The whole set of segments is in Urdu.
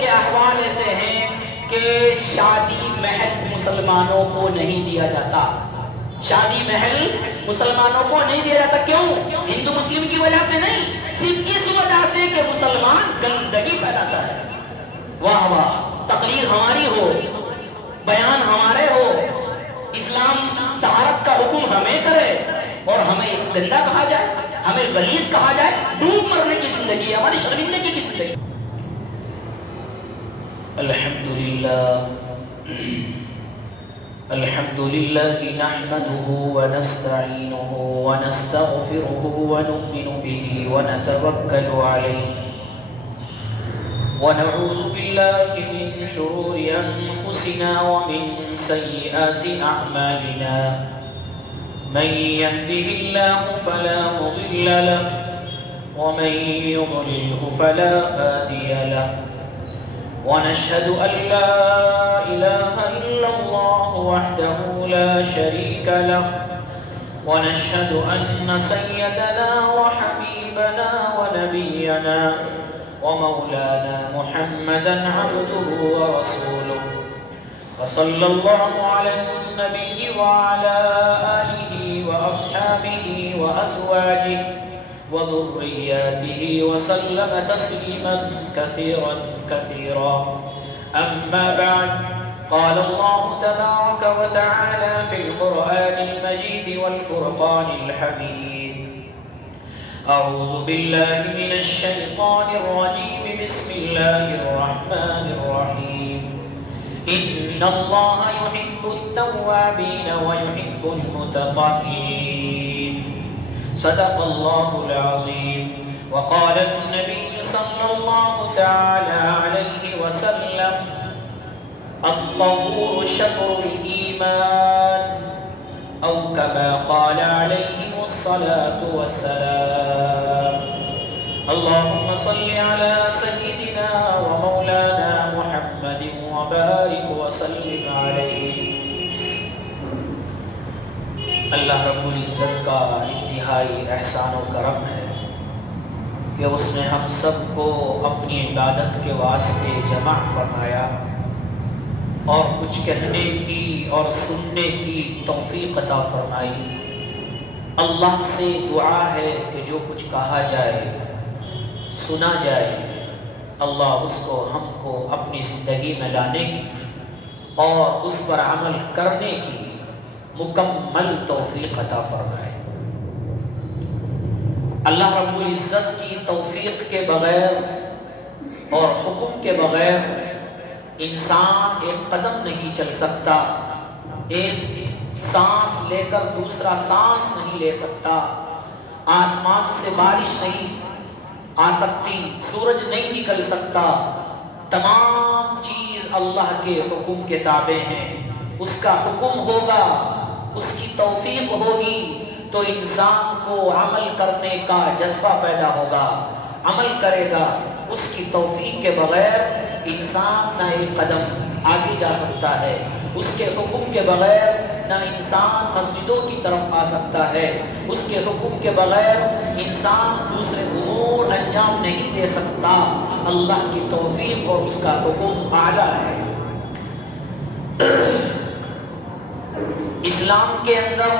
کے احوال ایسے ہیں کہ شادی محل مسلمانوں کو نہیں دیا جاتا. شادی محل مسلمانوں کو نہیں دیا جاتا. کیوں؟ ہندو مسلم کی وجہ سے نہیں، صرف اس وجہ سے کہ مسلمان گندگی پھیلاتا ہے. واہ واہ، تقریر ہماری ہو، بیان ہمارے ہو، اسلام طہارت کا حکم ہمیں کرے اور ہمیں گندا کہا جائے، ہمیں غلیظ کہا جائے. ڈوب مرنے کی زندگی ہے ہماری، شرمندگی کی زندگی. الحمدللہ نحمده ونستعینه ونستغفره ونؤمن به ونتوکل علیہ ونعوذ باللہ من شرور انفسنا ومن سیئات اعمالنا من يهده الله فلا مضل له ومن يضلله فلا هادي له ونشهد أن لا إله إلا الله وحده لا شريك له ونشهد أن سيدنا وحبيبنا ونبينا ومولانا محمدا عبده ورسوله وصلى الله على النبي وعلى آله وأصحابه وأزواجه وذرياته وسلم تسليما كثيرا كثيرا. أما بعد، قال الله تبارك وتعالى في القرآن المجيد والفرقان الحميد: أعوذ بالله من الشيطان الرجيم، بسم الله الرحمن الرحيم. إن الله يحب التوابين ويحب المتطهرين. صدق الله العظيم. وقال النبي صلى الله تعالى عليه وسلم: الطهور شطر الإيمان، أو كما قال عليه الصلاة والسلام. اللهم صل على سيدنا ومولانا محمد وبارك وسلم عليه. اللہ رب العزت کا انتہائی احسان و کرم ہے کہ اس نے ہم سب کو اپنی عبادت کے واسطے جمع فرمایا اور کچھ کہنے کی اور سننے کی توفیق عطا فرمائی. اللہ سے دعا ہے کہ جو کچھ کہا جائے، سنا جائے، اللہ اس کو ہم کو اپنی زندگی میں لانے کی اور اس پر عمل کرنے کی مکمل توفیق عطا فرمائے. اللہ رب العزت کی توفیق کے بغیر اور حکم کے بغیر انسان ایک قدم نہیں چل سکتا، ایک سانس لے کر دوسرا سانس نہیں لے سکتا، آسمان سے بارش نہیں آ سکتی، سورج نہیں نکل سکتا. تمام چیز اللہ کے حکم کے تابع ہیں. اس کا حکم ہوگا، اس کی توفیق ہوگی تو انسان کو عمل کرنے کا جذبہ پیدا ہوگا، عمل کرے گا. اس کی توفیق کے بغیر انسان نہ ایک قدم آگے جا سکتا ہے، اس کے حکم کے بغیر نہ انسان مسجدوں کی طرف آ سکتا ہے، اس کے حکم کے بغیر انسان دوسرے امور انجام نہیں دے سکتا. اللہ کی توفیق اور اس کا حکم اعلیٰ ہے. اسلام کے اندر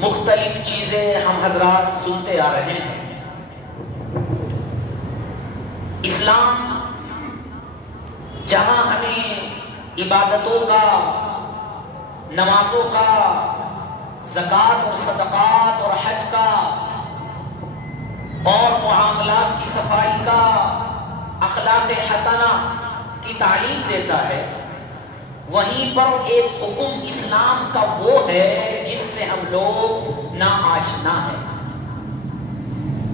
مختلف چیزیں ہم حضرات سنتے آ رہے ہیں. اسلام جہاں ہمیں عبادتوں کا، نمازوں کا، زکوٰۃ اور صدقات اور حج کا اور معاملات کی صفائی کا، اخلاق حسنہ کی تعلیم دیتا ہے، وہیں پر ایک حکم اسلام کا وہ ہے جس سے ہم لوگ ناآشنا ہیں،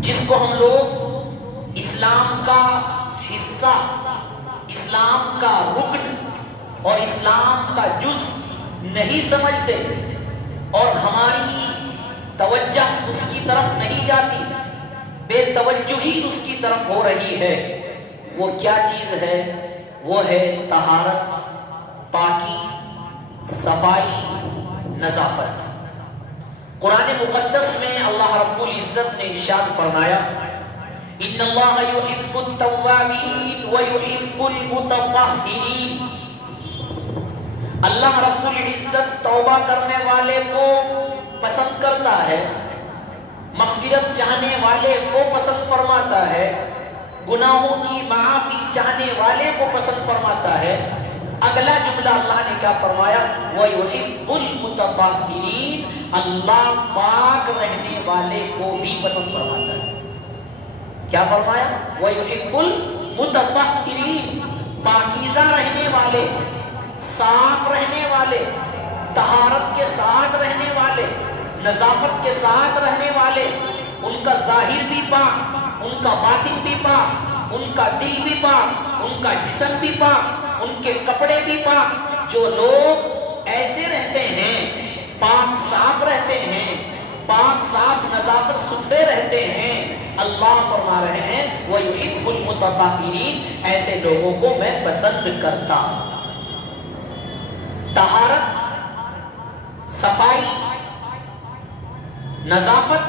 جس کو ہم لوگ اسلام کا حصہ، اسلام کا رکن اور اسلام کا جز نہیں سمجھتے اور ہماری توجہ اس کی طرف نہیں جاتی، بے توجہی اس کی طرف ہو رہی ہے. وہ کیا چیز ہے؟ وہ ہے طہارت، پاکی، صفائی، نظافت. قرآن مقدس میں اللہ رب العزت نے ارشاد فرمایا: ان اللہ یحب التوابین ویحب المتطہرین، اللہ رب العزت توبہ کرنے والے کو پسند کرتا ہے، مغفرت چاہنے والے کو پسند فرماتا ہے، گناہوں کی معافی چاہنے والے کو پسند فرماتا ہے۔ اگلا جملہ اللہ نے کیا فرمایا؟ وَيُحِبُّ الْمُتَطَهِّرِينَ، اللہ پاک رہنے والے کو بھی پسند فرماتا ہے۔ کیا فرمایا؟ وَيُحِبُّ الْمُتَطَهِّرِينَ، پاکیزہ رہنے والے، صاف رہنے والے، طہارت کے ساتھ رہنے والے، نظافت کے ساتھ رہنے والے، ان کا ظاہر بھی پاک، ان کا باطن بھی پاک، ان کا دل بھی پاک، ان کا جسم بھی پاک، ان کے کپڑے بھی پاک۔ جو لوگ ایسے رہتے ہیں، پاک صاف رہتے ہیں، پاک صاف نظافت ستھرے رہتے ہیں، اللہ فرما رہے ہیں وَيُحِبُّ الْمُتَطَهِّرِينَ، ایسے لوگوں کو میں پسند کرتا۔ طہارت، صفائی، نظافت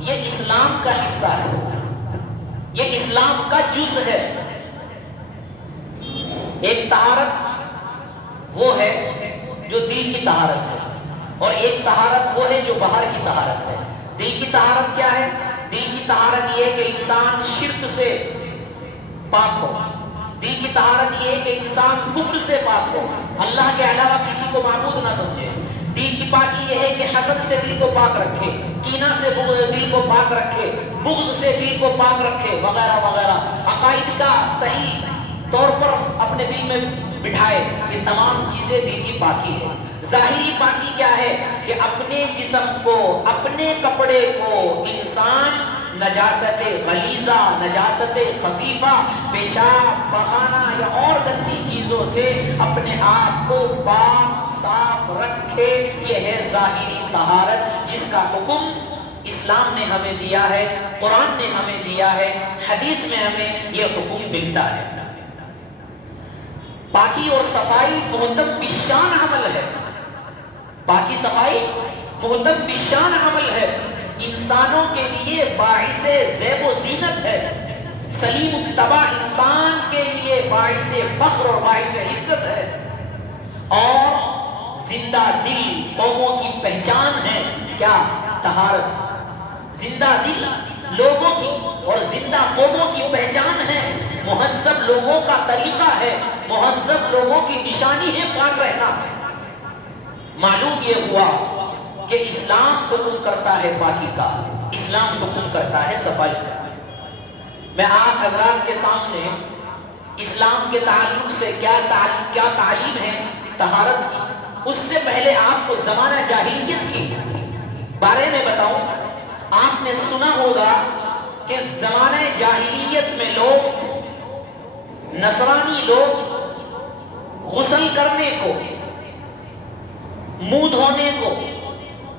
یہ اسلام کا حصہ ہے، یہ اسلام کا جز ہے۔ ایک طہارت وہ ہے جو دل کی طہارت ہے، اور ایک طہارت وہ ہے جو باہر کی طہارت ہے۔ دل کی طہارت کیا ہے؟ دل کی طہارت یہ ہے کہ انسان شرک سے پاک ہو، دل کی طہارت یہ ہے کہ انسان کفر سے پاک ہو، اللہ کے علاوہ کسی کو معبود نہ سمجھے۔ دل کی پاکی یہ ہے کہ حسد سے دل کو پاک رکھے، کینہ سے دل کو پاک رکھے، بغض سے دل کو پاک رکھے، وغیرہ وغیرہ، عقائد کا صحیح طور پر اپنے دل میں بٹھائے۔ یہ تمام چیزیں دل کی پاکی ہے۔ ظاہری پاکی کیا ہے؟ کہ اپنے جسم کو، اپنے کپڑے کو انسان نجاست غلیظہ، نجاست خفیفہ، پیشاب، پخانہ یا اور گندی چیزوں سے اپنے آپ کو پاک صاف رکھے۔ یہ ہے ظاہری طہارت، جس کا حکم اسلام نے ہمیں دیا ہے، قرآن نے ہمیں دیا ہے، حدیث میں ہمیں یہ حکم ملتا ہے۔ پاکی اور صفائی محتم بشان عمل ہے، پاکی صفائی محتم بشان عمل ہے، انسانوں کے لیے باعث زیب و زینت ہے، سلیم الطبع انسان کے لیے باعث فخر اور باعث عزت ہے، اور زندہ دل قوموں کی پہچان ہے۔ کیا؟ طہارت۔ زندہ دل لوگوں کی اور زندہ قوموں کی پہچان ہے، مہذب لوگوں کا طریقہ ہے، مہذب لوگوں کی نشانی ہے پاک رہنا۔ معلوم یہ ہوا کہ اسلام حکم کرتا ہے پاکی کا، اسلام حکم کرتا ہے صفائی کا۔ میں آپ حضرات کے سامنے اسلام کے تعلق سے کیا تعلیم ہے طہارت کی، اس سے پہلے آپ کو زمانہ جاہلیت کی بارے میں بتاؤں۔ آپ نے سنا ہوگا کہ زمانہ جاہلیت میں لوگ، نصرانی لوگ غسل کرنے کو، منہ دھونے کو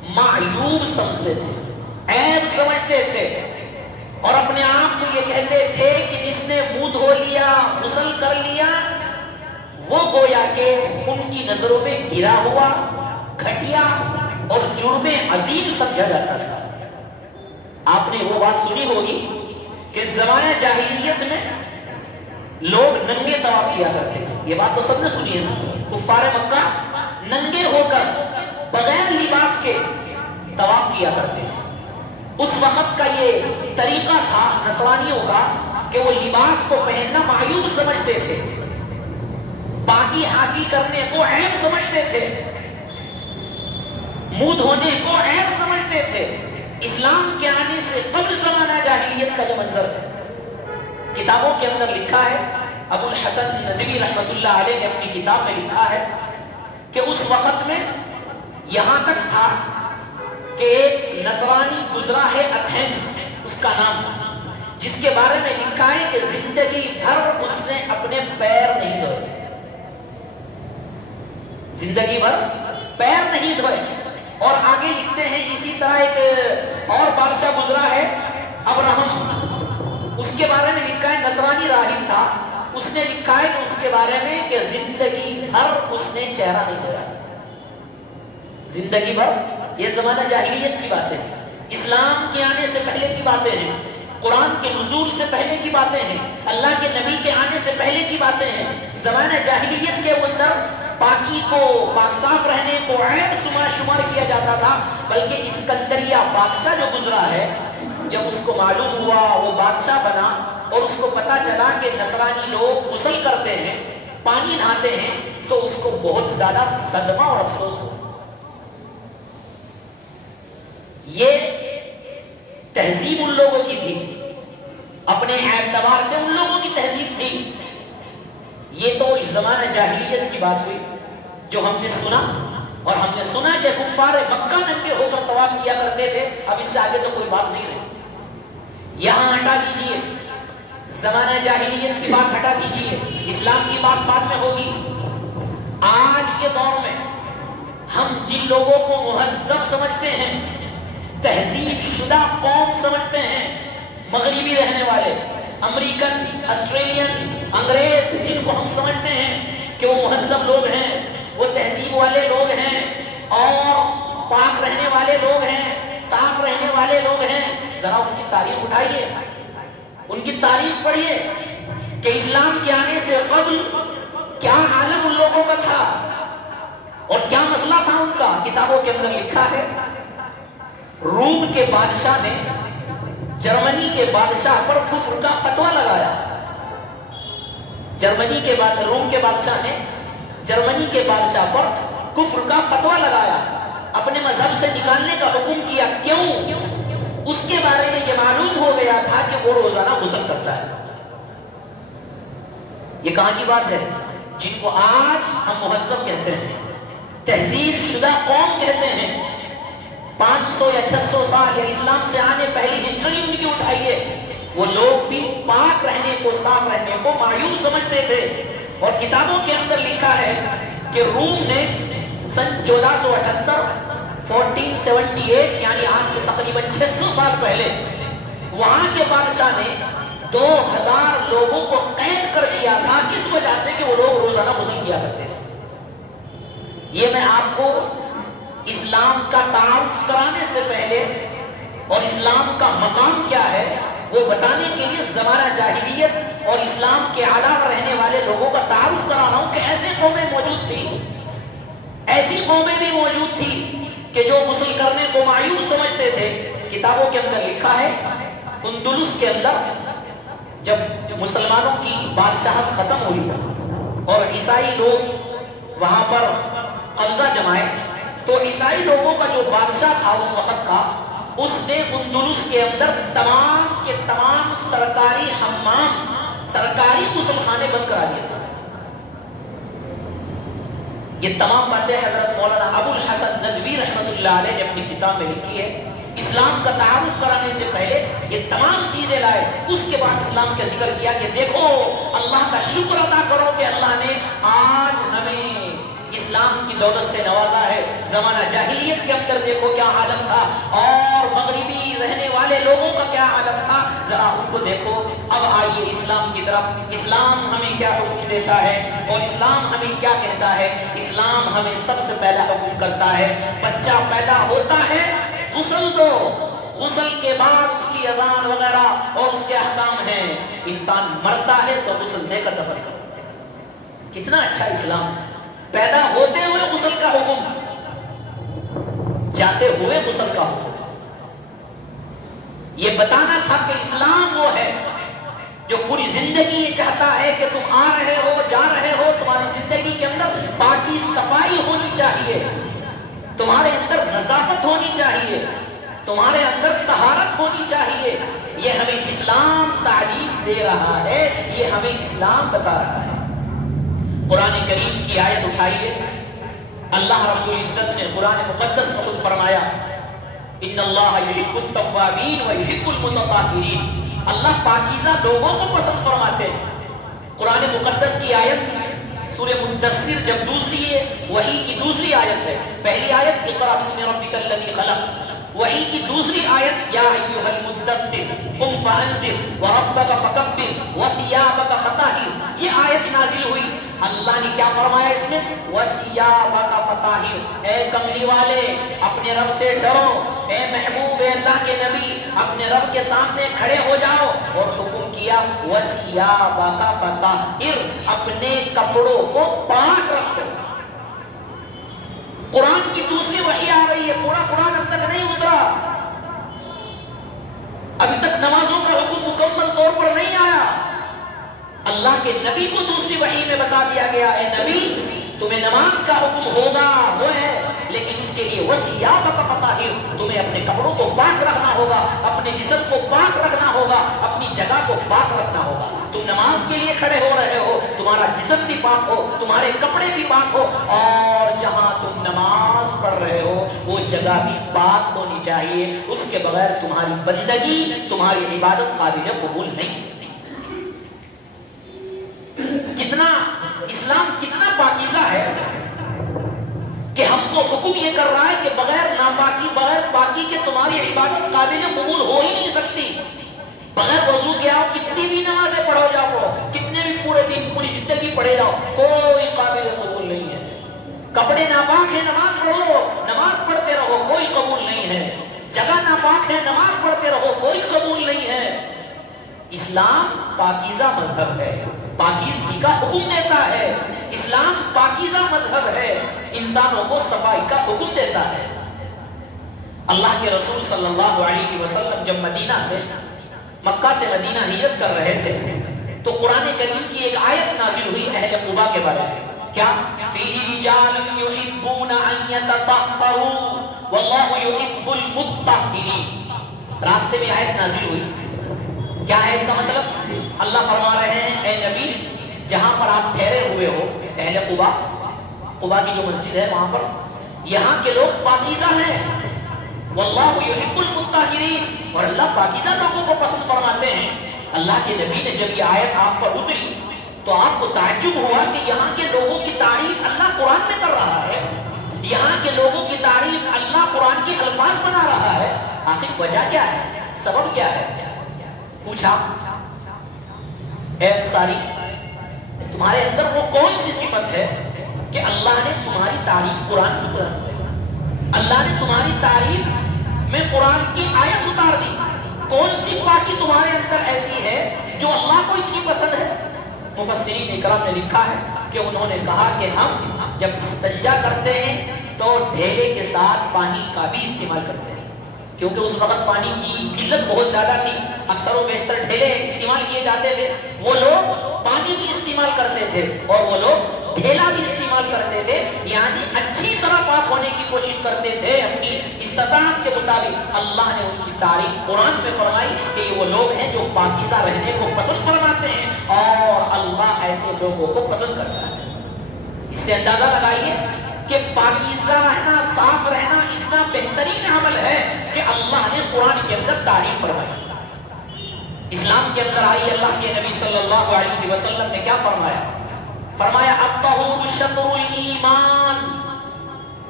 معیوب سمجھتے تھے، عیب سمجھتے تھے، اور اپنے آپ کو یہ کہتے تھے کہ جس نے منہ دھو لیا، غسل کر لیا، وہ گویا کہ ان کی نظروں میں گرا ہوا، گھٹیا اور جرم عظیم سمجھا جاتا تھا۔ آپ نے وہ بات سنی ہوگی کہ زمانہ جاہلیت میں لوگ ننگے طواف کیا کرتے تھے، یہ بات تو سب نے سنی ہے نا۔ کفار مکہ ننگے ہو کر بغیر لباس کے طواف کیا کرتے تھے۔ اس وقت کا یہ طریقہ تھا نصرانیوں کا کہ وہ لباس کو پہننا معیوب سمجھتے تھے، پاکی حاصل کرنے کو عیب سمجھتے تھے، منہ دھونے کو عیب سمجھتے تھے۔ اسلام کے آنے سے قبل زمانہ جاہلیت کا یہ منظر ہے۔ کتابوں کے اندر لکھا ہے، ابو الحسن ندوی رحمۃ اللہ علیہ نے اپنی کتاب میں لکھا ہے کہ اس وقت میں یہاں تک تھا کہ ایک نصرانی گزرا ہے ایتھنز، اس کا نام، جس کے بارے میں لکھا ہے کہ زندگی بھر اس نے اپنے پیر نہیں دھوئے، زندگی بھر پیر نہیں دھوئے۔ اور آگے لکھتے ہیں اسی طرح ایک اور بادشاہ گزرا ہے ابراہم، اس کے بارے میں لکھا ہے، نصرانی راہب تھا، اس نے لکھا ہے کہ اس کے بارے میں کہ زندگی بھر اس نے چہرہ نہیں دھویا، زندگی بھر۔ یہ زمانہ جاہلیت کی باتیں ہیں، اسلام کے آنے سے پہلے کی باتیں ہیں۔ قرآن کے نزول سے پہلے کی باتیں ہیں، اللہ کے نبی کے آنے سے پہلے کی باتیں ہیں۔ زمانہ جاہلیت کے اندر پاکی کو، پاک صاف رہنے کو عیب شمار کیا جاتا تھا، بلکہ اسکندریہ بادشاہ جو گزرا ہے، جب اس کو معلوم ہوا، وہ بادشاہ بنا اور اس کو پتا چلا کہ نصرانی لوگ غسل کرتے ہیں، پانی نہاتے ہیں، تو اس کو بہت زیادہ صدمہ اور افسوس ہوا۔ یہ تہذیب ان لوگوں کی تھی، اپنے اعتبار سے ان لوگوں کی تہذیب تھی۔ یہ تو اس زمانہ جاہلیت کی بات ہوئی جو ہم نے سنا، اور ہم نے سنا کہ کفار مکہ ننگے ہو کر طواف کیا کرتے تھے۔ اب اس سے آگے تو کوئی بات نہیں رہی، یہاں ہٹا دیجئے، زمانہ جاہلیت کی بات ہٹا دیجئے، اسلام کی بات بعد میں ہوگی۔ آج کے دور میں ہم جن لوگوں کو مہذب سمجھتے ہیں، تہذیب شدہ قوم سمجھتے ہیں، مغربی رہنے والے، امریکن، آسٹریلین، انگریز، جن کو ہم سمجھتے ہیں کہ وہ مہذب لوگ ہیں، وہ تہذیب والے لوگ ہیں اور پاک رہنے والے لوگ ہیں، صاف رہنے والے لوگ ہیں، ذرا ان کی تاریخ اٹھائیے، ان کی تاریخ پڑھیے کہ اسلام کے آنے سے قبل کیا عالم ان لوگوں کا تھا اور کیا مسئلہ تھا ان کا۔ کتابوں کے اندر لکھا ہے روم کے بادشاہ نے جرمنی کے بادشاہ پر کفر کا فتویٰ لگایا۔ روم کے بادشاہ نے جرمنی کے بادشاہ پر کفر کا فتویٰ لگایا، اپنے مذہب سے نکالنے کا حکم کیا۔ کیوں؟ اس کے بارے میں یہ معلوم ہو گیا تھا کہ وہ روزانہ غسل کرتا ہے۔ یہ کہاں کی بات ہے؟ جن کو آج ہم مہذب کہتے ہیں، تہذیب شدہ قوم کہتے ہیں، 500 یا 600 سال یا اسلام سے آنے پہلی ہسٹری ان کی اٹھائیے، وہ لوگ بھی پاک رہنے کو، صاف رہنے کو معیوب سمجھتے تھے۔ اور کتابوں کے اندر لکھا ہے کہ روم نے سن 1478 1478 یعنی آج سے تقریباً 600 سال پہلے وہاں کے بادشاہ نے 2000 لوگوں کو قید کر دیا تھا، اس وجہ سے کہ وہ لوگ روزانہ غسل کیا کرتے تھے۔ یہ میں آپ کو اسلام کا تعارف کرانے سے پہلے اور اسلام کا مقام کیا ہے وہ بتانے کے لیے زمانہ جاہلیت اور اسلام کے علاوہ رہنے والے لوگوں کا تعارف کرا رہا ہوں کہ ایسے قومیں موجود تھی، ایسی قومیں بھی موجود تھی کہ جو غسل کرنے کو معیوب سمجھتے تھے۔ کتابوں کے اندر لکھا ہے اندلس کے اندر جب مسلمانوں کی بادشاہت ختم ہوئی اور عیسائی لوگ وہاں پر قبضہ جمائے، تو عیسائی لوگوں کا جو بادشاہ تھا اس وقت کا، اس نے اندلس کے اندر تمام کے تمام سرکاری حمام، سرکاری غسل خانے بند کرا دیے تھے۔ یہ تمام باتیں حضرت مولانا ابو الحسن ندوی رحمت اللہ علیہ نے اپنی کتاب میں لکھی ہے۔ اسلام کا تعارف کرانے سے پہلے یہ تمام چیزیں لائے، اس کے بعد اسلام کا ذکر کیا کہ دیکھو اللہ کا شکر ادا کرو کہ اللہ نے آج ہمیں اسلام کی دولت سے نوازا ہے۔ زمانہ جاہلیت کے اندر دیکھو کیا عالم تھا اور مغربی رہنے والے لوگوں کا کیا عالم تھا، ذرا ان کو دیکھو۔ اب آئیے اسلام کی طرف۔ اسلام ہمیں کیا حکم دیتا ہے اور اسلام ہمیں کیا کہتا ہے؟ اسلام ہمیں سب سے پہلا حکم کرتا ہے، بچہ پیدا ہوتا ہے غسل دو، غسل کے بعد اس کی اذان وغیرہ اور اس کے احکام ہیں۔ انسان مرتا ہے تو غسل دے کر دفن کرو۔ کتنا اچھا اسلام ہے! پیدا ہوتے ہوئے غسل کا حکم، جاتے ہوئے غسل کا حکم۔ یہ بتانا تھا کہ اسلام وہ ہے جو پوری زندگی یہ چاہتا ہے کہ تم آ رہے ہو، جا رہے ہو، تمہاری زندگی کے اندر پاکی صفائی ہونی چاہیے، تمہارے اندر نظافت ہونی چاہیے، تمہارے اندر طہارت ہونی چاہیے۔ یہ ہمیں اسلام تعلیم دے رہا ہے، یہ ہمیں اسلام بتا رہا ہے۔ قرآن کریم کی آیت اٹھائیے، اللہ رب العزت نے قرآن مقدس میں خود فرمایا ان اللہ یحب التوابین ویحب المتطہرین۔ اللہ پاکیزہ لوگوں کو پسند فرماتے ہیں۔ قرآن مقدس کی آیت سورہ مدثر جب دوسری ہے، وحی کی دوسری آیت ہے۔ پہلی آیت اقرأ بسم ربک الذی خلق، وحی کی دوسری آیت یا ایھا المدثر قم فانذر وربک فکبر وثیابک فطہر۔ یہ آیت نازل ہوئی، اللہ نے کیا فرمایا اس میں؟ وثیابک فطہر، اے کملی والے اپنے رب سے ڈرو، اے محبوب، اے اللہ کے نبی اپنے رب کے سامنے کھڑے ہو جاؤ دیا وَثِيَابَكَ فَطَهِّرْ، اپنے کپڑوں کو پاک رکھو۔ قرآن کی دوسری وحی آ رہی ہے، پورا قرآن اب تک نہیں اترا، ابھی تک نمازوں کا حکم مکمل طور پر نہیں آیا۔ اللہ کے نبی کو دوسری وحی میں بتا دیا گیا، اے نبی تمہیں نماز کا حکم ہوگا، وہ ہے، لیکن اس کے لیے وَثِيَابَكَ فَطَهِّرْ، تمہیں اپنے کپڑوں کو پاک رکھنا ہوگا، اپنے جسم کو پاک رکھنا ہوگا، اپنی جگہ کو پاک رکھنا ہوگا۔ تم نماز کے لیے کھڑے ہو رہے ہو، تمہارا جسم بھی پاک ہو، تمہارے کپڑے بھی پاک ہو، اور جہاں تم نماز پڑھ رہے ہو وہ جگہ بھی پاک ہونی چاہیے، اس کے بغیر تمہاری بندگی، تمہاری عبادت قابل قبول نہیں۔ کتنا اسلام کتنا پاکیزہ ہے کہ ہم کو حکم یہ کر رہا ہے کہ بغیر ناپاکی، بغیر پاکی کے تمہاری عبادت قابل قبول ہو ہی نہیں سکتی۔ بغیر وضو کے آؤ، کتنی بھی نمازیں پڑھو جاؤ، کتنے بھی پورے دن پوری زندگی پڑھے جاؤ، کوئی قابل قبول نہیں ہے۔ کپڑے ناپاک ہیں، نماز پڑھ لو، نماز پڑھتے رہو، کوئی قبول نہیں ہے۔ جگہ ناپاک ہے، نماز پڑھتے رہو، کوئی قبول نہیں ہے۔ اسلام پاکیزہ مذہب ہے، پاکیزگی کا حکم دیتا ہے۔ اسلام پاکیزہ مذہب ہے، انسانوں کو صفائی کا حکم دیتا ہے۔ اللہ کے رسول صلی اللہ علیہ وسلم جب مکہ سے مدینہ ہجرت کر رہے تھے تو قرآن کریم کی ایک آیت نازل ہوئی اہل قباء کے بارے میں، کیا فِيهِ رِجَالٌ يُحِبُّونَ أَن يَتَطَهَّرُوا وَاللَّهُ يُحِبُّ الْمُطَّهِّرِينَ۔ راستے میں آیت نازل ہوئی، کیا ہے اس کا مطلب؟ اللہ فرما رہے ہیں اے نبی جہاں پر آپ ٹھہرے ہوئے ہو، اہل قباء کی جو مسجد ہے وہاں پر، یہاں کے لوگ پاکیزہ ہیں، واللہ یحب المطہرین، اور اللہ پاکیزہ لوگوں کو پسند فرماتے ہیں۔ اللہ کے نبی نے جب یہ آیت آپ پر اتری تو آپ کو تعجب ہوا کہ یہاں کے لوگوں کی تعریف اللہ قرآن میں کر رہا ہے، یہاں کے لوگوں کی تعریف اللہ قرآن کے الفاظ بنا رہا ہے، آخر وجہ کیا ہے، سبب کیا ہے؟ پوچھا اے انصاری تمہارے اندر وہ کون سی صفت ہے کہ اللہ نے تمہاری تعریف قرآن میں اتار دی، اللہ نے تمہاری تعریف میں قرآن کی آیت اتار دی، کون سی پاکی تمہارے اندر ایسی ہے جو اللہ کو اتنی پسند ہے؟ مفسرین اکرام نے لکھا ہے کہ انہوں نے کہا کہ ہم جب استنجا کرتے ہیں تو ڈھیلے کے ساتھ پانی کا بھی استعمال کرتے ہیں، کیونکہ اس وقت پانی کی قلت بہت زیادہ تھی، اکثر و بیشتر ڈھیلے استعمال کیے جاتے تھے، وہ لوگ پانی بھی استعمال کرتے تھے اور وہ لوگ ڈھیلا بھی استعمال کرتے تھے، یعنی اچھی طرح پاک ہونے کی کوشش کرتے تھے اپنی استطاعت کے مطابق۔ اللہ نے ان کی تعریف قرآن میں فرمائی کہ یہ وہ لوگ ہیں جو پاکیزہ رہنے کو پسند فرماتے ہیں، اور اللہ ایسے لوگوں کو پسند کرتا ہے۔ اس سے اندازہ لگائیے کہ پاکیزہ رہنا، صاف رہنا اتنا بہترین عمل ہے کہ اللہ نے قرآن کے اندر تعریف فرمائی۔ اسلام کے اندر آئی اللہ کے نبی صلی اللہ علیہ وسلم نے کیا فرمایا؟ فرمایا الطہور شطر الایمان،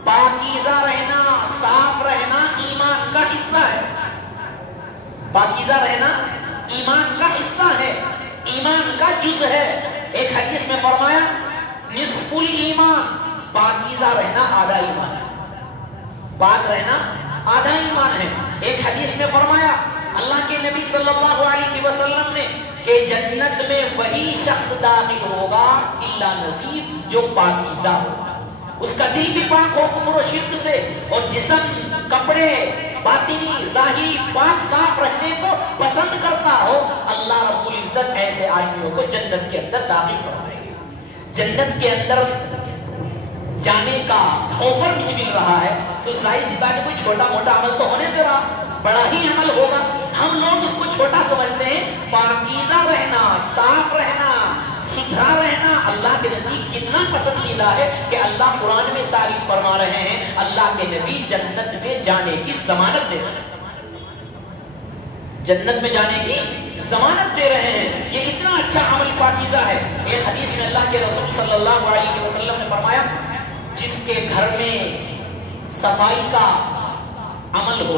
پاکیزہ رہنا، صاف رہنا ایمان کا حصہ ہے۔ پاکیزہ رہنا ایمان کا حصہ ہے، ایمان کا جز ہے۔ ایک حدیث میں فرمایا نصف الایمان، پاکیزہ رہنا آدھا ایمان ہے، پاک رہنا آدھا ایمان ہے۔ ایک حدیث میں فرمایا اللہ کے نبی صلی اللہ علیہ وسلم نے کہ جنت میں وہی شخص داخل ہوگا الا نصیب جو پاکیزہ ہو، اس کا دل بھی پاک ہو کفر و شرک سے، اور جسم، کپڑے، باطنی ظاہری پاک صاف رہنے کو پسند کرتا ہو۔ اللہ رب العزت ایسے آدمیوں کو جنت کے اندر داخل فرمائے گے۔ جنت کے اندر جانے کا آفر مجھے مل رہا ہے تو ظاہر سی بات ہے کوئی چھوٹا موٹا عمل تو ہونے سے رہا، بڑا ہی عمل ہوگا۔ ہم لوگ اس کو چھوٹا سمجھتے ہیں، پاکیزہ رہنا، صاف رہنا، ستھرا رہنا اللہ کے نزدیک کتنا پسندیدہ ہے کہ اللہ قرآن میں تعریف فرما رہے ہیں، اللہ کے نبی جنت میں جانے کی ضمانت دے رہے ہیں، جنت میں جانے کی ضمانت دے رہے ہیں۔ یہ اتنا اچھا عمل پاکیزہ ہے۔ ایک حدیث میں اللہ کے رسول صلی اللہ علیہ وسلم نے فرمایا جس کے گھر میں صفائی کا عمل ہو،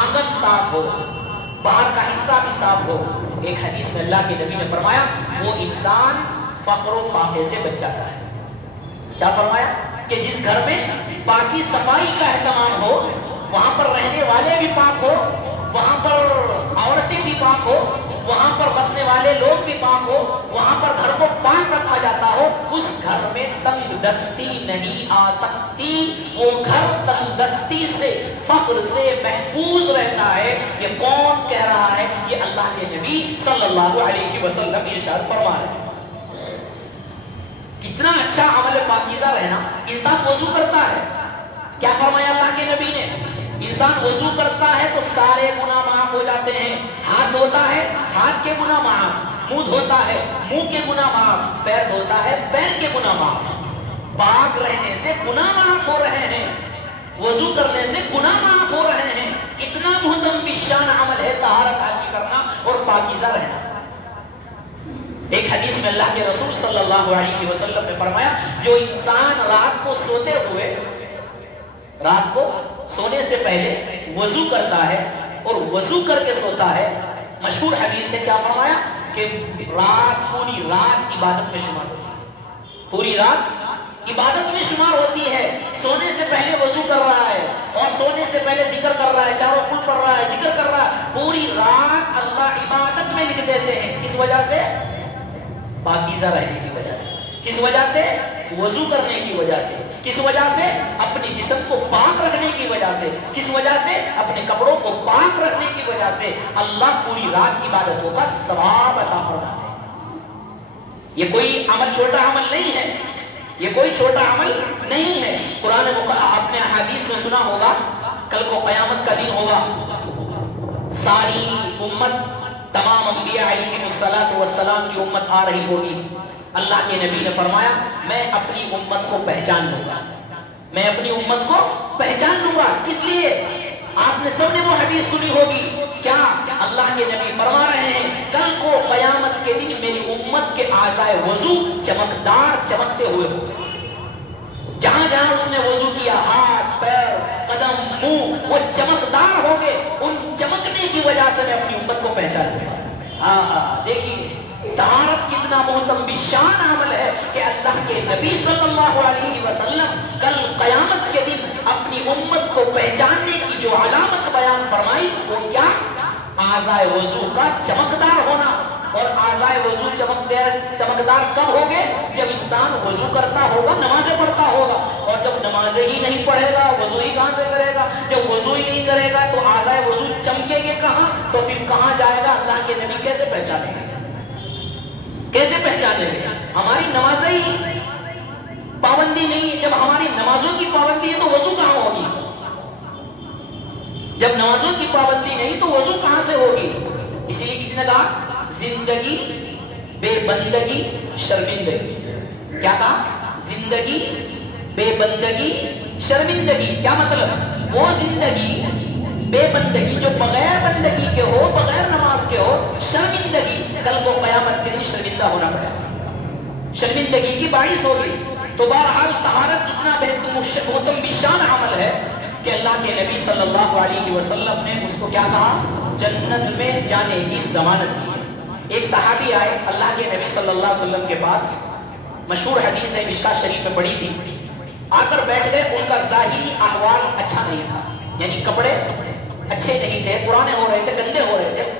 آنگن صاف ہو، باہر کا حصہ بھی صاف ہو، ایک حدیث میں اللہ کے نبی نے فرمایا وہ انسان فقر و فاقے سے بچ جاتا ہے۔ کیا فرمایا؟ کہ جس گھر میں پاکی صفائی کا اہتمام ہو، وہاں پر رہنے والے بھی پاک ہو، وہاں پر عورتیں بھی پاک ہو، وہاں پر بسنے والے لوگ بھی پاک ہو، وہاں پر گھر کو پاک رکھا جاتا ہو، اس گھر میں تنگ دستی نہیں آ سکتی، وہ گھر تنگ دستی سے، فقر سے محفوظ رہتا ہے۔ یہ کون کہہ رہا ہے؟ یہ اللہ کے نبی صلی اللہ علیہ وسلم ارشاد فرما رہے ہیں۔ کتنا اچھا عمل پاکیزہ رہنا۔ انسان وضو کرتا ہے، کیا فرمایا اللہ کے نبی نے؟ انسان وضو کرتا ہے تو سارے گناہ معاف ہو جاتے ہیں۔ ہاتھ دھوتا ہے، ہاتھ کے گناہ معاف، منہ دھوتا ہے، منہ کے گناہ معاف، پیر دھوتا ہے، پیر کے گناہ معاف۔ پاک رہنے سے گناہ معاف ہو رہے ہیں، وضو کرنے سے گناہ معاف ہو رہے ہیں۔ اتنا محترم بشان عمل ہے طہارت حاصل کرنا اور پاکیزہ رہنا۔ ایک حدیث میں اللہ کے رسول صلی اللہ علیہ وسلم نے فرمایا، جو انسان رات کو سوتے ہوئے، رات کو سونے سے پہلے وضو کرتا ہے اور وضو کر کے سوتا ہے، مشہور حدیث ہے، کیا فرمایا کہ پوری رات عبادت میں شمار ہوتی ہے، پوری رات عبادت میں شمار ہوتی ہے۔ سونے سے پہلے وضو کر رہا ہے اور سونے سے پہلے ذکر کر رہا ہے، چاروں کل پڑھ رہا ہے، ذکر کر رہا ہے، پوری رات اللہ عبادت میں لکھ دیتے ہیں۔ کس وجہ سے؟ پاکیزہ رہنے کی وجہ سے۔ کس وجہ سے؟ وضو کرنے کی وجہ سے۔ کس وجہ سے؟ اپنے جسم کو پاک رکھنے کی وجہ سے۔ کس وجہ سے؟ اپنے کپڑوں کو پاک رکھنے کی وجہ سے۔ اللہ پوری رات عبادتوں کا ثواب عطا فرماتے ہیں۔ یہ کوئی عمل چھوٹا عمل نہیں ہے، یہ کوئی چھوٹا عمل نہیں ہے۔ قرآن آپ نے حدیث میں سنا ہوگا، کل کو قیامت کا دن ہوگا، ساری امت، تمام انبیاء علیہ السلام کی امت آ رہی ہوگی۔ اللہ کے نبی نے فرمایا، میں اپنی امت کو پہچان لوں گا، میں اپنی امت کو پہچان لوں گا۔ کس لیے؟ آپ نے سب نے وہ حدیث سنی ہوگی، کیا اللہ کے نبی فرما رہے ہیں کل کو قیامت کے دن میری امت کے اعضائے وضو چمکدار چمکتے ہوئے ہوں گے۔ جہاں جہاں اس نے وضو کیا، ہاتھ، پیر، قدم، منہ، وہ چمکدار ہوں گے۔ ان چمکنے کی وجہ سے میں اپنی امت کو پہچان لوں گا۔ دیکھیے طہارت کتنا محترم بشان عمل ہے کہ اللہ کے نبی صلی اللہ علیہ وسلم کل قیامت کے دن اپنی امت کو پہچاننے کی جو علامت بیان فرمائی، وہ کیا؟ اعضائے وضو کا چمکدار ہونا۔ اور اعضائے وضو چمکدار کب ہوگے؟ جب انسان وضو کرتا ہوگا، نمازیں پڑھتا ہوگا، اور جب نمازیں ہی نہیں پڑھے گا، وضو ہی کہاں سے کرے گا؟ جب وضو ہی نہیں کرے گا تو اعضائے وضو چمکے گے کہاں؟ تو پھر کہاں جائے گا؟ اللہ کے نبی کیسے پہچانیں گے؟ کیسے پہچانیں گے؟ ہماری نمازیں ہی پابندی نہیں، جب ہماری نمازوں کی پابندی ہے تو وضو کہاں ہوگی؟ جب نمازوں کی پابندی نہیں تو وضو کہاں سے ہوگی؟ اسی لیے کسی نے کہا زندگی بے بندگی شرمندگی۔ کیا کہا؟ زندگی بے بندگی شرمندگی۔ کیا مطلب؟ وہ زندگی بے بندگی جو بغیر بندگی کے ہو، بغیر نماز کے ہو، شرمندگی، کل کو قیامت کے دن شرمندہ ہونا پڑے گا، شرمندگی کی باعث ہوگی۔ تو بہرحال طہارت اتنا محترم بشان عمل ہے کہ اللہ کے نبی صلی اللہ علیہ وسلم نے اس کو کیا کہا؟ جنت میں جانے کی ضمانت دی ہے۔ ایک صحابی آئے اللہ کے نبی صلی اللہ علیہ وسلم کے پاس، مشہور حدیث ہے، مشکاۃ شریف میں پڑھی تھی۔ آ کر بیٹھ گئے، ان کا ظاہری احوال اچھا نہیں تھا، یعنی کپڑے اچھے نہیں تھے، پرانے ہو رہے تھے، گندے ہو رہے تھے۔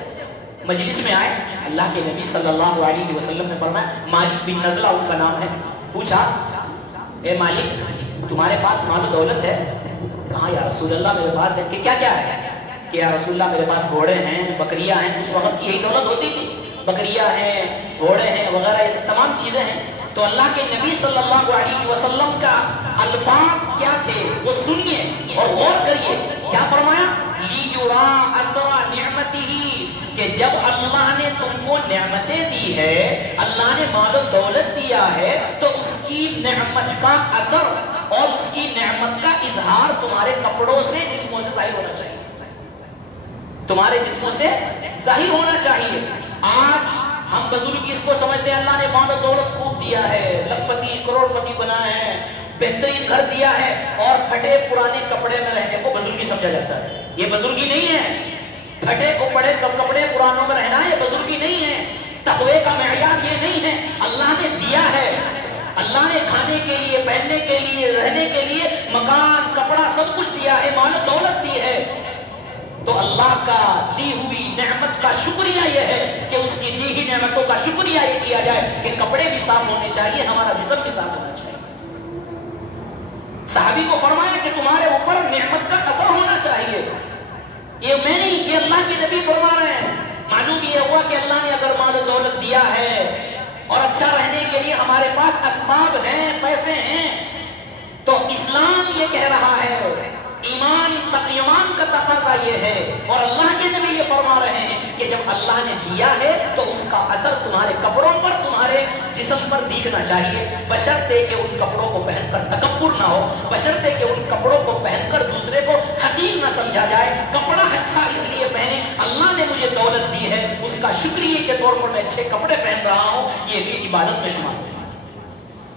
مجلس میں آئے، اللہ کے نبی صلی اللہ علیہ وسلم نے فرمایا، مالک بن نزلہ ان کا نام ہے، پوچھا اے مالک تمہارے پاس مال و دولت ہے؟ کہا یا رسول اللہ میرے پاس ہے۔ کہ کیا کیا ہے؟ کہ یا رسول اللہ میرے پاس گھوڑے ہیں، بکریاں ہیں، اس وقت کی یہی دولت ہوتی تھی، بکریاں ہیں، گھوڑے ہیں وغیرہ، یہ سب تمام چیزیں ہیں۔ تو اللہ کے نبی صلی اللہ علیہ وسلم کا الفاظ کیا تھے وہ سنیے اور غور کریے۔ کیا فرمایا؟ لیُرَا أَثَرَ نِعْمَتِهِ، کہ جب اللہ نے تم کو نعمتیں دی ہے، اللہ نے مال و دولت دیا ہے، تو اس کی نعمت کا اثر اور اس کی نعمت کا اظہار تمہارے کپڑوں سے، جسموں سے ظاہر ہونا چاہیے، تمہارے جسموں سے ظاہر ہونا چاہیے۔ آج ہم بزرگی اس کو سمجھتے ہیں اللہ نے مال و دولت خوب دیا ہے، لکھپتی کروڑ پتی بنا ہے، بہترین گھر دیا ہے، اور پھٹے پرانے کپڑے میں رہنے کو بزرگی سمجھا جاتا ہے۔ یہ بزرگی نہیں ہے، پھٹے کپڑے پرانوں میں رہنا یہ بزرگی نہیں ہے۔ تقوی کا معیار یہ نہیں ہے۔ اللہ نے دیا ہے، اللہ نے کھانے کے لیے، پہننے کے لیے، رہنے کے لیے مکان، کپڑا سب کچھ دیا ہے، مال و دولت دی ہے، تو اللہ کا دی ہوئی نعمت کا شکریہ یہ ہے کہ نعمتوں کا شکریہ یہ کیا جائے کہ کپڑے بھی صاف ہونے چاہیے، ہمارا جسم بھی صاف ہونا چاہیے۔ صحابی کو فرمایا کہ تمہارے اوپر نعمت کا اثر ہونا چاہیے، یہ میں نہیں، یہ اللہ کے نبی فرما رہے ہیں۔ معلوم یہ ہوا کہ اللہ نے اگر مال و دولت دیا ہے اور اچھا رہنے کے لیے ہمارے پاس اسباب ہیں، پیسے ہیں، تو اسلام یہ کہہ رہا ہے، ایمان کا تقاضا یہ ہے، اور اللہ کے نبی یہ فرما رہے ہیں کہ جب اللہ نے دیا ہے تو اس کا اثر تمہارے کپڑوں پر، تمہارے جسم پر دیکھنا چاہیے، بشرطے کہ ان کپڑوں کو پہن کر تکبر نہ ہو، بشرطے کہ ان کپڑوں کو پہن کر دوسرے کو حقیر نہ سمجھا جائے۔ کپڑا اچھا اس لیے پہنے، اللہ نے مجھے دولت دی ہے، اس کا شکریہ کے طور پر میں اچھے کپڑے پہن رہا ہوں، یہ بھی عبادت میں شمار ہوگا۔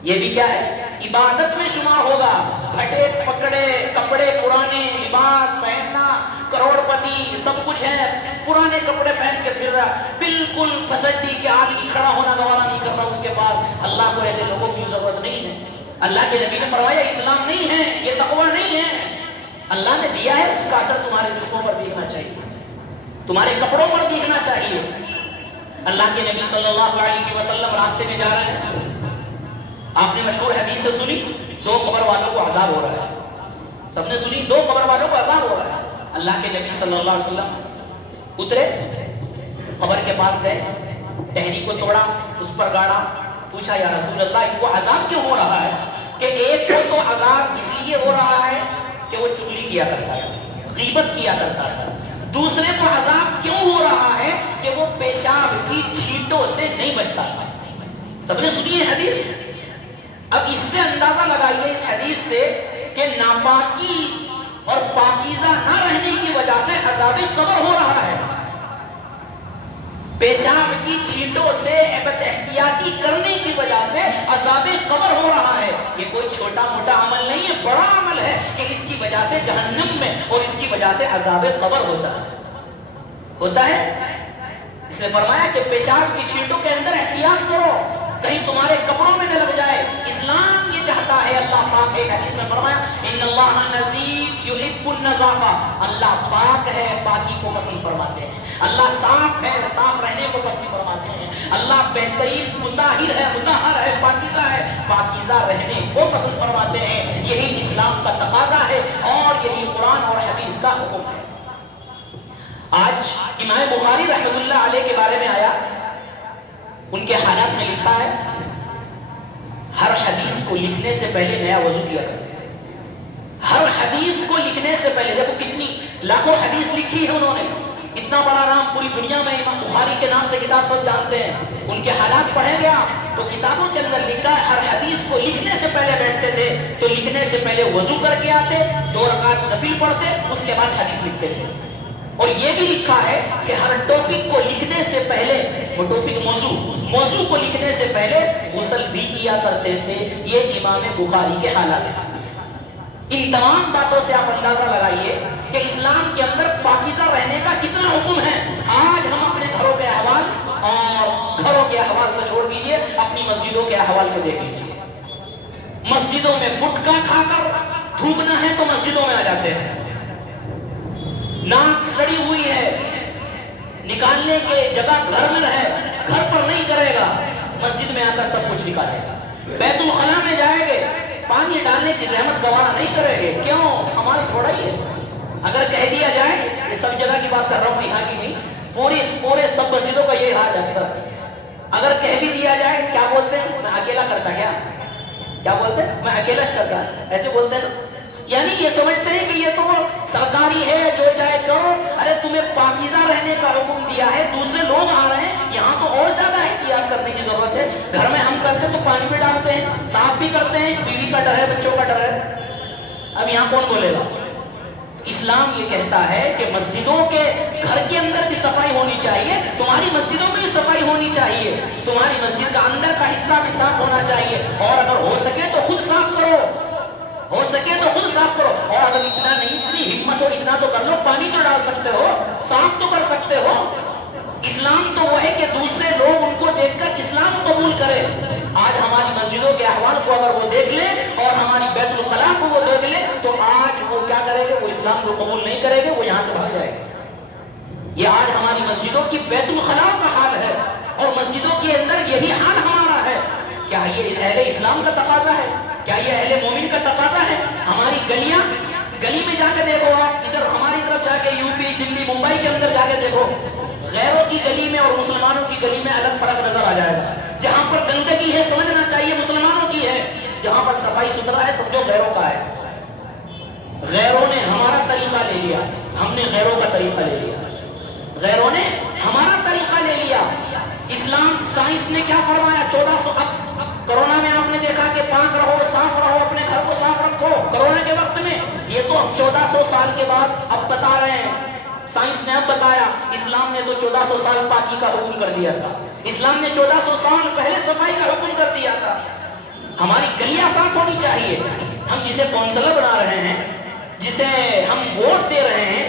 یہ بھی کیا ہے؟ عبادت میں شمار ہوگا۔ پھٹے پکڑے کپڑے، پرانے لباس پہننا، کروڑ پتی سب کچھ ہے، پرانے کپڑے پہن کے پھر رہا، بالکل پسڈی کے آدمی کھڑا ہونا گوارا نہیں کرنا اس کے بعد۔ اللہ کو ایسے لوگوں کی ضرورت نہیں ہے۔ اللہ کے نبی نے فرمایا اسلام نہیں ہے، یہ تقوی نہیں ہے۔ اللہ نے دیا ہے، اس کا اثر تمہارے جسموں پر دیکھنا چاہیے، تمہارے کپڑوں پر دیکھنا چاہیے۔ اللہ کے نبی صلی اللہ علیہ وسلم راستے میں جا رہے ہیں، آپ نے مشہور حدیث سے سنی، 2 قبر والوں کو عذاب ہو رہا ہے، سب نے سنی، 2 قبر والوں کو عذاب ہو رہا ہے۔ اللہ کے نبی صلی اللہ علیہ وسلم اترے، قبر کے پاس گئے، ٹہنی کو توڑا، اس پر گاڑا، پوچھا یا رسول اللہ ان کو عذاب کیوں ہو رہا ہے؟ کہ ایک کو تو عذاب اس لیے ہو رہا ہے کہ وہ چغلی کیا کرتا تھا، غیبت کیا کرتا تھا، دوسرے کو عذاب کیوں ہو رہا ہے کہ وہ پیشاب کی چھینٹوں سے نہیں بچتا تھا۔ سب نے سنی ہے حدیث؟ اب اس سے اندازہ لگائیے اس حدیث سے کہ ناپاکی اور پاکیزہ نہ رہنے کی وجہ سے عذاب قبر ہو رہا ہے، پیشاب کی چھینٹوں سے بد احتیاطی کرنے کی وجہ سے عذاب قبر ہو رہا ہے۔ یہ کوئی چھوٹا موٹا عمل نہیں ہے، بڑا عمل ہے کہ اس کی وجہ سے جہنم میں اور اس کی وجہ سے عذاب قبر ہوتا ہے۔ اس نے فرمایا کہ پیشاب کی چھینٹوں کے اندر احتیاط کرو، کہیں تمہارے کپڑوں میں نہ لگ جائے۔ اسلام یہ چاہتا ہے، اللہ پاک ہے، حدیث میں فرمایا ان اللہ نظیف یحب النظافہ، اللہ پاک ہے، پاکی کو پسند فرماتے ہیں، اللہ صاف ہے، صاف رہنے کو پسند فرماتے ہیں، اللہ بہترین مطہر ہے، مطہر ہے، پاکیزہ ہے، پاکیزہ رہنے کو پسند فرماتے ہیں۔ یہی اسلام کا تقاضا ہے اور یہی قرآن اور حدیث کا حکم ہے۔ آج امام بخاری رحمۃ اللہ علیہ کے بارے میں آیا، ان کے حالات میں لکھا ہے ہر حدیث کو لکھنے سے پہلے نیا وضو کیا کرتے تھے، ہر حدیث کو لکھنے سے پہلے، دیکھو کتنی لاکھوں حدیث لکھی ہے انہوں نے، اتنا بڑا نام پوری دنیا میں امام بخاری کے نام سے کتاب سب جانتے ہیں، ان کے حالات پڑھیں گے آپ تو کتابوں کے اندر لکھا ہے ہر حدیث کو لکھنے سے پہلے بیٹھتے تھے تو لکھنے سے پہلے وضو کر کے آتے، 2 رکعت نفل پڑھتے، اس کے بعد حدیث لکھتے تھے۔ اور یہ بھی لکھا ہے کہ ہر ٹاپک کو لکھنے سے پہلے، وہ ٹاپک موضوع کو لکھنے سے پہلے غسل بھی کیا کرتے تھے۔ یہ امام بخاری کے حالات ہیں۔ ان تمام باتوں سے آپ اندازہ لگائیے کہ اسلام کے اندر پاکیزہ رہنے کا کتنا حکم ہے۔ آج ہم اپنے گھروں کے احوال، اور گھروں کے احوال تو چھوڑ دیجیے، اپنی مسجدوں کے احوال کو دیکھ لیجیے۔ مسجدوں میں گٹکا کھا کر تھوکنا ہے تو مسجدوں میں آ جاتے ہیں، ناک سڑی ہوئی ہے، نکالنے کے جگہ گھر میں رہے، گھر پر نہیں کرے گا، مسجد میں آ کر سب کچھ نکالے گا۔ بیت الخلا میں جائیں گے، پانی ڈالنے کی زحمت گوارا نہیں کرے گے، کیوں؟ ہماری تھوڑا ہی ہے۔ اگر کہہ دیا جائے، یہ سب جگہ کی بات کر رہا ہوں، یہاں کی نہیں، پورے سب مسجدوں کا یہ حال ہے اکثر، اگر کہہ بھی دیا جائے کیا بولتے ہیں؟ میں اکیلا کرتا، کیا بولتے ہیں؟ میں اکیلا کرتا، ایسے بولتے ہیں نا، یعنی یہ سمجھتے ہیں کہ یہ تو سرکاری ہے، جو چاہے کرو۔ ارے تمہیں پاکیزہ رہنے کا حکم دیا ہے، دوسرے لوگ آ رہے ہیں، یہاں تو اور زیادہ احتیاط کرنے کی ضرورت ہے۔ گھر میں ہم کرتے تو پانی بھی ڈالتے ہیں، صاف بھی کرتے ہیں، بیوی کا ڈر ہے، بچوں کا ڈر ہے، اب یہاں کون بولے گا؟ اسلام یہ کہتا ہے کہ مسجدوں کے گھر کے اندر بھی صفائی ہونی چاہیے، تمہاری مسجدوں میں بھی صفائی ہونی چاہیے، تمہاری مسجد کا اندر کا حصہ بھی صاف ہونا چاہیے، اور اگر ہو سکے تو خود صاف کرو، ہو سکے تو خود صاف کرو، اور اگر اتنا نہیں، اتنی ہمت ہو، اتنا تو کر لو، پانی تو ڈال سکتے ہو، صاف تو کر سکتے ہو۔ اسلام تو وہ ہے کہ دوسرے لوگ ان کو دیکھ کر اسلام قبول کرے۔ آج ہماری مسجدوں کے احوال کو اگر وہ دیکھ لیں اور ہماری بیت الخلا کو وہ دیکھ لیں تو آج وہ کیا کرے گے؟ وہ اسلام کو قبول نہیں کرے گے، وہ یہاں سے بھاگ جائے گا۔ یہ آج ہماری مسجدوں کی بیت الخلا کا حال ہے، اور مسجد یہ اہل اسلام کا تقاضا ہے؟ کیا یہ اہل مومن کا تقاضا ہے؟ ہماری گلیاں، گلی میں جا کے دیکھو آپ، ادھر ہماری طرف جا کے یو پی، دلی، ممبئی کے اندر جا کے دیکھو، غیروں کی گلی میں اور مسلمانوں کی گلی میں الگ فرق نظر آ جائے گا۔ جہاں پر گندگی ہے سمجھنا چاہیے مسلمانوں کی ہے، جہاں پر صفائی ستھرا ہے سمجھو غیروں کا ہے۔ غیروں نے ہمارا طریقہ لے لیا، ہم نے غیروں کا طریقہ لے لیا، غیروں نے ہمارا طریقہ لے لیا۔ اسلام سائنس نے کیا فرمایا؟ 1400 اب کرونا میں آپ نے دیکھا کہ پاک رہو، صاف رہو، اپنے گھر کو صاف رکھو، کرونا کے وقت میں۔ یہ تو اب 1400 سال کے بعد اب بتا رہے ہیں، سائنس نے اب بتایا۔ اسلام نے تو 1400 سال پاکی کا حکم کر دیا تھا، اسلام نے 1400 سال پہلے صفائی کا حکم کر دیا تھا۔ ہماری گلیاں صاف ہونی چاہیے۔ ہم جسے کونسلر بنا رہے ہیں، جسے ہم ووٹ دے رہے ہیں،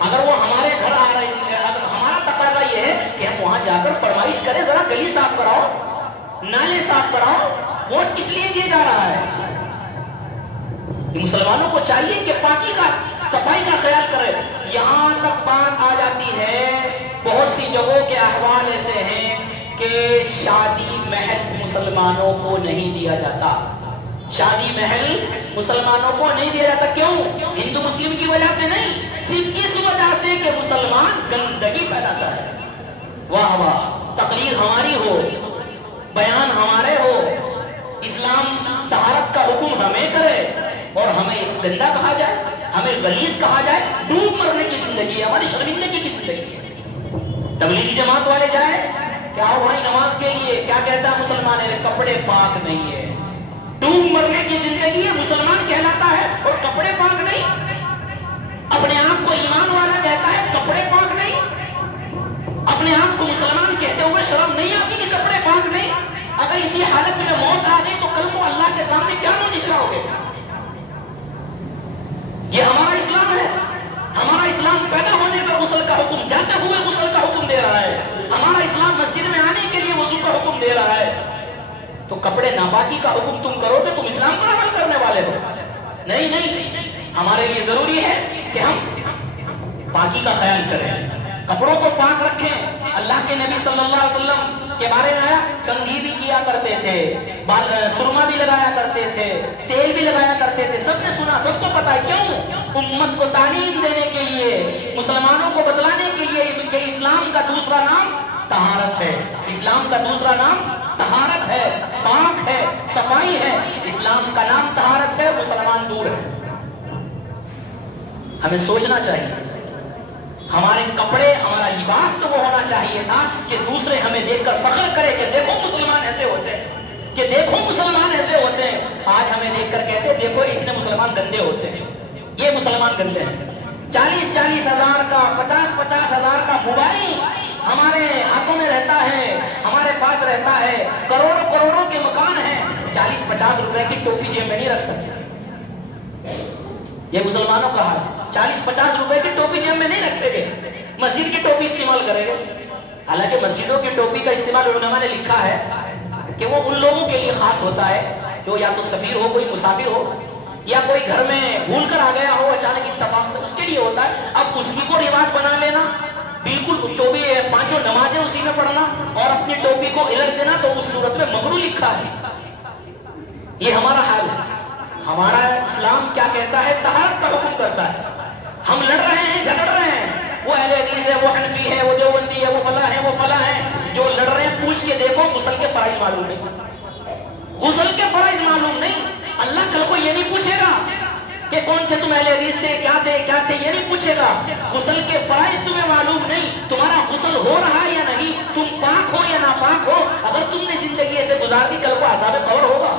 اگر وہ ہمارے گھر آ رہے ہیں، اگر ہمارا تقاضا یہ ہے کہ ہم وہاں جا کر فرمائش کریں ذرا گلی صاف کراؤ، نالے صاف کراؤ، ووٹ کس لیے دیا جا رہا ہے؟ مسلمانوں کو چاہیے کہ پاکی کا، صفائی کا خیال کرے۔ یہاں تک بات آ جاتی ہے، بہت سی جگہوں کے احوال ایسے ہیں کہ شادی محل مسلمانوں کو نہیں دیا جاتا، شادی محل مسلمانوں کو نہیں دیا جاتا۔ کیوں؟ ہندو مسلم کی وجہ سے نہیں، صرف اس وجہ سے کہ مسلمان گندگی پھیلاتا ہے۔ واہ واہ، تقریر ہماری ہو، بیان ہمارے ہو، اسلام طہارت کا حکم ہمیں کرے اور ہمیں گندا کہا جائے، ہمیں غلیظ کہا جائے۔ ڈوب مرنے کی زندگی ہے ہماری، شرمندگی کی زندگی ہے۔ تبلیغی جماعت والے جائے، کیا ہو بھائی نماز کے لیے، کیا کہتا ہے مسلمان ہے؟ کپڑے پاک نہیں ہے۔ ڈوب مرنے کی زندگی ہے، مسلمان کہلاتا ہے اور کپڑے پاک نہیں۔ اپنے آپ کو ایمان والا کہتا ہے، کپڑے پاک نہیں۔ اپنے آپ کو مسلمان کہتے ہوئے شرم نہیں آتی کہ کپڑے پاک نہیں؟ اگر اسی حالت میں موت آ گئی تو کل کو اللہ کے سامنے کیا منہ دکھلاؤ گے؟ یہ ہمارا اسلام ہے۔ ہمارا اسلام پیدا ہونے پر غسل کا حکم، جاتے ہوئے غسل کا حکم دے رہا ہے۔ ہمارا اسلام مسجد میں آنے کے لیے وضو کا حکم دے رہا ہے۔ تو کپڑے ناپاکی کا حکم تم کرو گے، تم اسلام پر عمل کرنے والے ہو؟ نہیں نہیں، ہمارے لیے ضروری ہے کہ ہم پاکی کا خیال کریں، کپڑوں کو پاک رکھیں۔ اللہ کے نبی صلی اللہ علیہ وسلم کے بارے میں آیا، کنگھی بھی کیا کرتے تھے، سرما بھی لگایا کرتے تھے، تیل بھی لگایا کرتے تھے، سب نے سنا، سب کو پتا ہے۔ کیوں؟ امت کو تعلیم دینے کے لیے، مسلمانوں کو بتلانے کے لیے کہ اسلام کا دوسرا نام طہارت ہے، اسلام کا دوسرا نام طہارت ہے، پاک ہے، صفائی ہے۔ اسلام کا نام طہارت ہے، مسلمان دور ہے۔ ہمیں سوچنا چاہیے، ہمارے کپڑے، ہمارا لباس تو وہ ہونا چاہیے تھا کہ دوسرے ہمیں دیکھ کر فخر کرے کہ دیکھو مسلمان ایسے ہوتے ہیں، کہ دیکھو مسلمان ایسے ہوتے ہیں۔ آج ہمیں دیکھ کر کہتے دیکھو اتنے مسلمان گندے ہوتے ہیں، یہ مسلمان گندے ہیں۔ 40-40 ہزار کا، 50-50 ہزار کا موبائل ہمارے ہاتھوں میں رہتا ہے، ہمارے پاس رہتا ہے، کروڑوں کروڑوں کے مکان ہیں، 40-50 روپے کی ٹوپی جیب میں نہیں رکھ سکتے۔ یہ مسلمانوں کا حال ہے، 40-50 روپے کی ٹوپی جیب میں نہیں رکھے گے، مسجد کی ٹوپی استعمال کرے گے۔ حالانکہ مسجدوں کی ٹوپی کا استعمال علماء نے لکھا ہے کہ وہ ان لوگوں کے لیے خاص ہوتا ہے جو یا تو سفیر ہو، کوئی مسافر ہو، یا کوئی گھر میں بھول کر آ گیا ہو اچانک اتفاق سے، اس کے لیے ہوتا ہے۔ اب اسی کو رواج بنا لینا، بالکل 24 نمازیں اسی میں پڑھنا اور اپنی ٹوپی کو الٹ دینا، تو اس صورت میں مکروہ لکھا ہے۔ یہ ہمارا حال ہے۔ ہمارا اسلام کیا کہتا ہے؟ طہارت کا حکم کرتا ہے۔ ہم لڑ رہے ہیں، جھگڑ رہے ہیں، وہ اہل حدیث ہے، وہ حنفی ہے، وہ دیوبندی ہے، وہ فلاں ہے، وہ فلاں ہے، جو لڑ رہے ہیں پوچھ کے دیکھو غسل کے فرائض معلوم نہیں، غسل کے فرائض معلوم نہیں۔ اللہ کل کو یہ نہیں پوچھے گا کہ کون تھے تم، اہل حدیث تھے، کیا تھے، یہ نہیں پوچھے گا۔ غسل کے فرائض تمہیں معلوم نہیں، تمہارا غسل ہو رہا ہے یا نہیں، تم پاک ہو یا ناپاک ہو، اگر تم نے زندگی ایسے گزار دی، کل کو عذاب قبر ہوگا،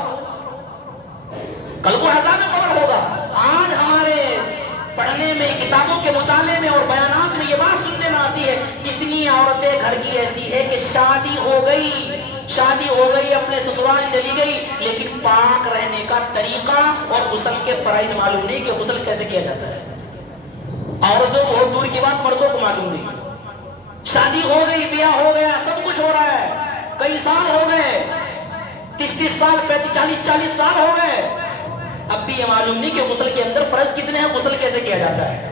کل کو عذاب قبر ہوگا۔ آج ہمارے پڑھنے میں، کتابوں کے مطالعے میں اور بیانات میں یہ بات سننے میں آتی ہے، کتنی عورتیں گھر کی ایسی ہے کہ شادی ہو گئی، اپنے سسرال چلی گئی، لیکن پاک رہنے کا طریقہ اور غسل کے فرائض معلوم نہیں کہ غسل کیسے کیا جاتا ہے۔ عورتوں کو بہت دور کی بات، مردوں کو معلوم نہیں۔ شادی ہو گئی، بیاہ ہو گیا، سب کچھ ہو رہا ہے، کئی سال ہو گئے، 30-30 سال، 40-40 سال ہو گئے، اب بھی یہ معلوم نہیں کہ غسل کے اندر فرض کتنے ہیں، غسل کیسے کیا جاتا ہے۔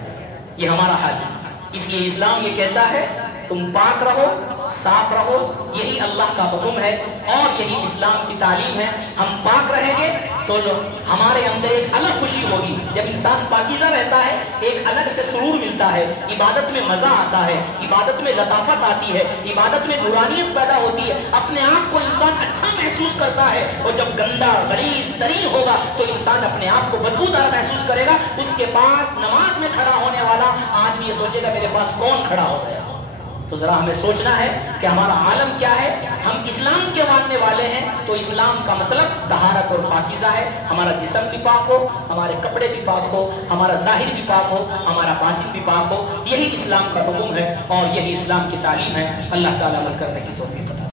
یہ ہمارا حال ہے۔ اس لیے اسلام یہ کہتا ہے تم پاک رہو، صاف رہو، یہی اللہ کا حکم ہے اور یہی اسلام کی تعلیم ہے۔ ہم پاک رہیں گے تو ہمارے اندر ایک الگ خوشی ہوگی۔ جب انسان پاکیزہ رہتا ہے ایک الگ سے سرور ملتا ہے، عبادت میں مزہ آتا ہے، عبادت میں لطافت آتی ہے، عبادت میں نورانیت پیدا ہوتی ہے، اپنے آپ کو انسان اچھا محسوس کرتا ہے۔ اور جب گندا غلیظ ترین ہوگا تو انسان اپنے آپ کو بدبودار محسوس کرے گا۔ اس کے پاس نماز میں کھڑا ہونے والا آدمی یہ سوچے گا میرے پاس کون کھڑا ہو گیا۔ تو ذرا ہمیں سوچنا ہے کہ ہمارا عالم کیا ہے۔ ہم اسلام کے ماننے والے ہیں تو اسلام کا مطلب طہارت اور پاکیزہ ہے۔ ہمارا جسم بھی پاک ہو، ہمارے کپڑے بھی پاک ہو، ہمارا ظاہر بھی پاک ہو، ہمارا باطن بھی پاک ہو۔ یہی اسلام کا حکم ہے اور یہی اسلام کی تعلیم ہے۔ اللہ تعالیٰ عمل کرنے کی توفیق